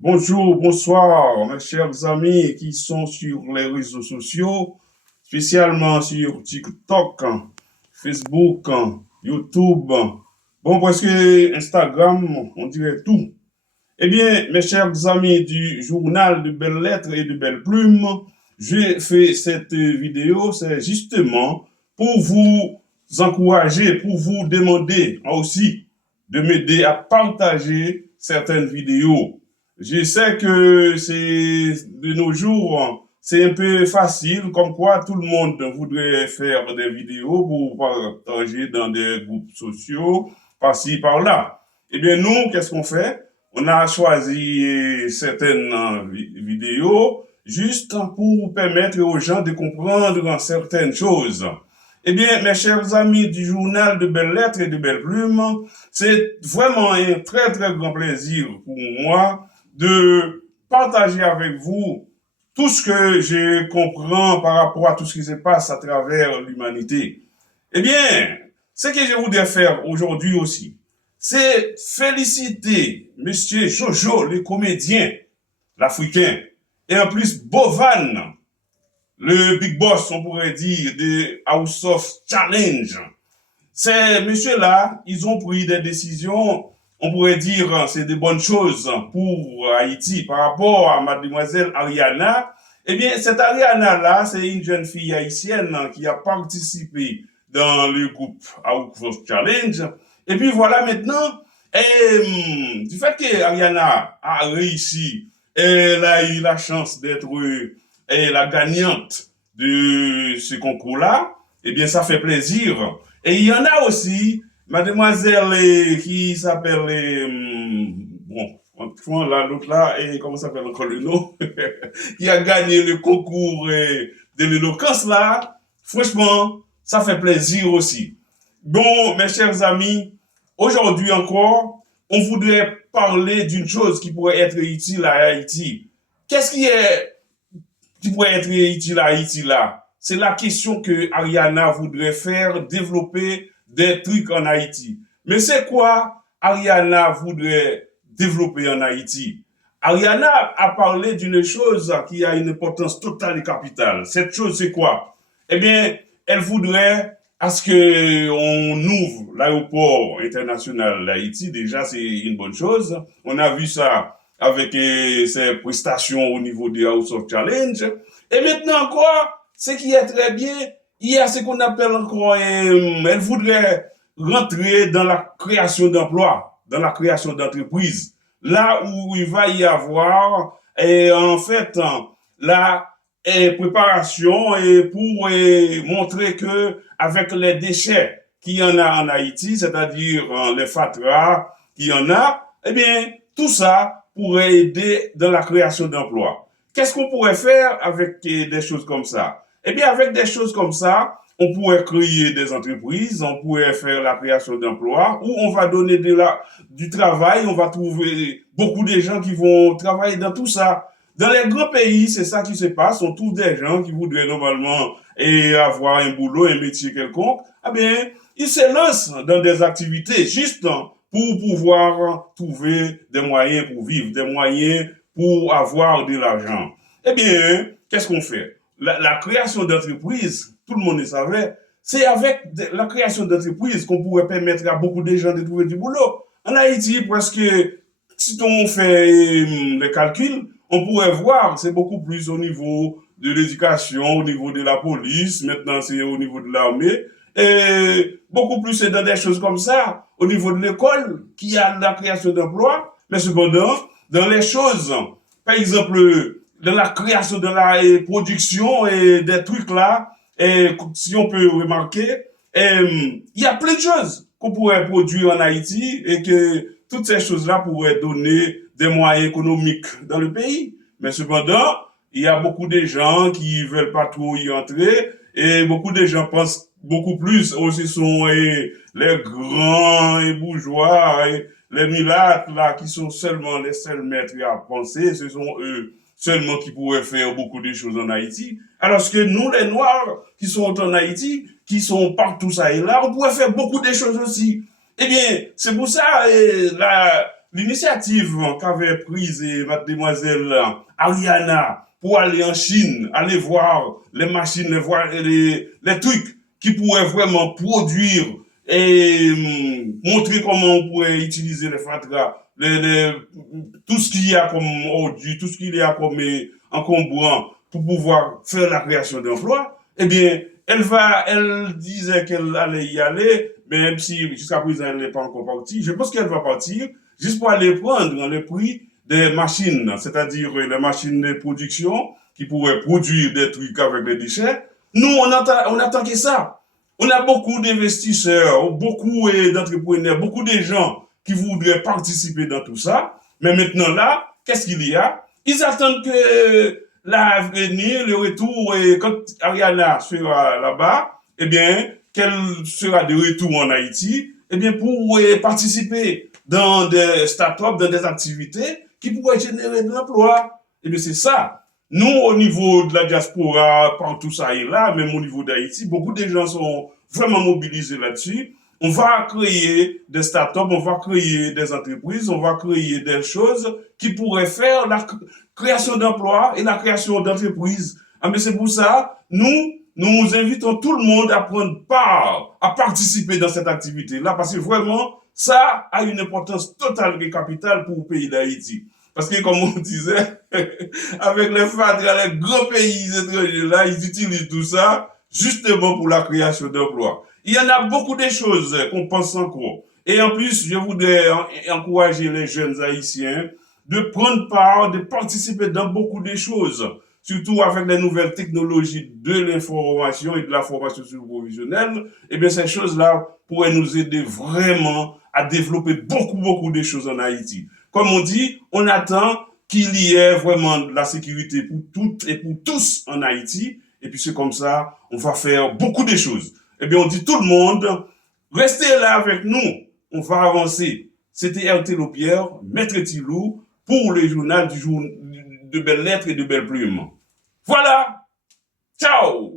Bonjour, bonsoir, mes chers amis qui sont sur les réseaux sociaux, spécialement sur TikTok, Facebook, YouTube, bon, presque Instagram, on dirait tout. Eh bien, mes chers amis du journal de Belles Lettres et de Belles Plumes, j'ai fait cette vidéo, c'est justement pour vous encourager, pour vous demander aussi de m'aider à partager certaines vidéos. Je sais que c'est de nos jours, c'est un peu facile, comme quoi tout le monde voudrait faire des vidéos pour partager dans des groupes sociaux, par-ci, par-là. Eh bien, nous, qu'est-ce qu'on fait? On a choisi certaines vidéos juste pour permettre aux gens de comprendre certaines choses. Eh bien, mes chers amis du journal de Belles Lettres et de Belles Plumes, c'est vraiment un très très grand plaisir pour moi de partager avec vous tout ce que je comprends par rapport à tout ce qui se passe à travers l'humanité. Eh bien, ce que je voudrais faire aujourd'hui aussi, c'est féliciter Monsieur Jojo, le comédien, l'Africain, et en plus Bovan, le big boss, on pourrait dire, de House of Challenge. Ces messieurs-là, ils ont pris des décisions, on pourrait dire, c'est des bonnes choses pour Haïti par rapport à mademoiselle Ariana. Eh bien, cette Ariana-là, c'est une jeune fille haïtienne qui a participé dans le groupe House of Challenge. Et puis voilà maintenant, du fait que Ariana a réussi, elle a eu la chance d'être la gagnante de ce concours-là, eh bien, ça fait plaisir. Et il y en a aussi, mademoiselle qui s'appelle, bon, là, l'autre là, et comment s'appelle encore le nom, qui a gagné le concours de l'éloquence là. Franchement, ça fait plaisir aussi. Bon, mes chers amis, aujourd'hui encore, on voudrait parler d'une chose qui pourrait être utile à Haïti. Qu'est-ce qui pourrait être utile à Haïti là? C'est la question que Ariana voudrait faire, développer des trucs en Haïti. Mais c'est quoi Ariana voudrait développer en Haïti? Ariana a parlé d'une chose qui a une importance totale et capitale. Cette chose, c'est quoi? Eh bien, elle voudrait à ce qu'on ouvre l'aéroport international d'Haïti. Déjà, c'est une bonne chose. On a vu ça avec ses prestations au niveau des House of Challenge. Et maintenant encore, ce qui est très bien, il y a ce qu'on appelle encore, elle voudrait rentrer dans la création d'emplois, dans la création d'entreprises, là où il va y avoir, en fait, la préparation et pour montrer que avec les déchets qu'il y en a en Haïti, c'est-à-dire les fatras qu'il y en a, eh bien, tout ça pourrait aider dans la création d'emplois. Qu'est-ce qu'on pourrait faire avec des choses comme ça? Eh bien, avec des choses comme ça, on pourrait créer des entreprises, on pourrait faire la création d'emplois, où on va donner du travail, on va trouver beaucoup de gens qui vont travailler dans tout ça. Dans les grands pays, c'est ça qui se passe. On trouve des gens qui voudraient normalement avoir un boulot, un métier quelconque. Eh bien, ils se lancent dans des activités juste pour pouvoir trouver des moyens pour vivre, des moyens pour avoir de l'argent. Eh bien, qu'est-ce qu'on fait? La création d'entreprises, tout le monde le savait, c'est avec la création d'entreprises qu'on pourrait permettre à beaucoup de gens de trouver du boulot. En Haïti, presque, si on fait les calculs, on pourrait voir, c'est beaucoup plus au niveau de l'éducation, au niveau de la police, maintenant c'est au niveau de l'armée, et beaucoup plus c'est dans des choses comme ça, au niveau de l'école, qu'il y a la création d'emplois, mais cependant, dans les choses, par exemple, dans la création, de la production et des trucs là, et si on peut remarquer, il y a plein de choses qu'on pourrait produire en Haïti et que toutes ces choses-là pourraient donner des moyens économiques dans le pays. Mais cependant, il y a beaucoup de gens qui veulent pas trop y entrer et beaucoup de gens pensent beaucoup plus aussi sont les grands et bourgeois et les milates là qui sont seulement les seuls maîtres à penser, ce sont eux seulement qui pourraient faire beaucoup de choses en Haïti. Alors que nous, les Noirs, qui sont en Haïti, qui sont partout ça et là, on pourrait faire beaucoup de choses aussi. Eh bien, c'est pour ça, l'initiative qu'avait prise mademoiselle Ariana pour aller en Chine, aller voir les machines, voir les trucs qui pourraient vraiment produire et montrer comment on pourrait utiliser les fatras, tout ce qu'il y a comme ordure, tout ce qu'il y a comme encombrant pour pouvoir faire la création d'emplois, eh bien, elle disait qu'elle allait y aller, mais même si jusqu'à présent elle n'est pas encore partie, je pense qu'elle va partir juste pour aller prendre le prix des machines, c'est-à-dire les machines de production qui pourraient produire des trucs avec les déchets. Nous, on attend que ça. On a beaucoup d'investisseurs, beaucoup d'entrepreneurs, beaucoup de gens qui voudraient participer dans tout ça. Mais maintenant là, qu'est-ce qu'il y a? Ils attendent que l'avenir, le retour, et quand Ariana sera là-bas, eh bien, qu'elle sera de retour en Haïti, eh bien, pour participer dans des startups, dans des activités qui pourraient générer de l'emploi. Eh bien, c'est ça. Nous, au niveau de la diaspora, partout ça et là, même au niveau d'Haïti, beaucoup de gens sont vraiment mobilisés là-dessus. On va créer des startups, on va créer des entreprises, on va créer des choses qui pourraient faire la création d'emplois et la création d'entreprises. Ah, mais c'est pour ça, nous invitons tout le monde à prendre part, à participer dans cette activité-là, parce que vraiment, ça a une importance totale et capitale pour le pays d'Haïti. Parce que, comme on disait, avec les FADRA, les grands pays étrangers là, ils utilisent tout ça justement pour la création d'emplois. Il y en a beaucoup de choses qu'on pense encore. Et en plus, je voudrais encourager les jeunes Haïtiens de prendre part, de participer dans beaucoup de choses, surtout avec les nouvelles technologies de l'information et de la formation professionnelle. Eh bien, ces choses-là pourraient nous aider vraiment à développer beaucoup de choses en Haïti. Comme on dit, on attend qu'il y ait vraiment de la sécurité pour toutes et pour tous en Haïti. Et puis c'est comme ça, on va faire beaucoup de choses. Eh bien, on dit tout le monde, restez là avec nous, on va avancer. C'était RT Lopierre, Maître Tilou, pour le journal du jour de belles lettres et de belles plumes. Voilà, ciao!